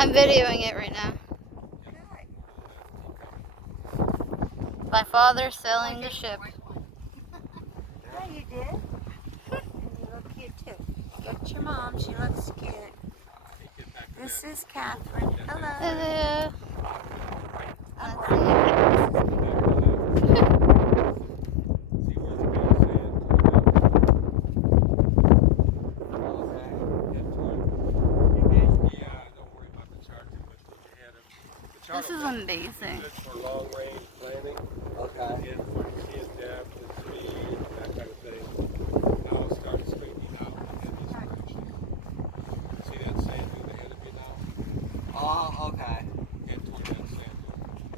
I'm videoing it right now. My father sailing the ship. Yeah, you did. And you look cute too. Look at your mom. She looks cute. This is Catherine. Hello. This is amazing. Good for long range planning. Okay. And for seeing depth and speed, that kind of thing. Now I'll start straightening out in this direction. See that sand dune ahead of me now? Oh, okay.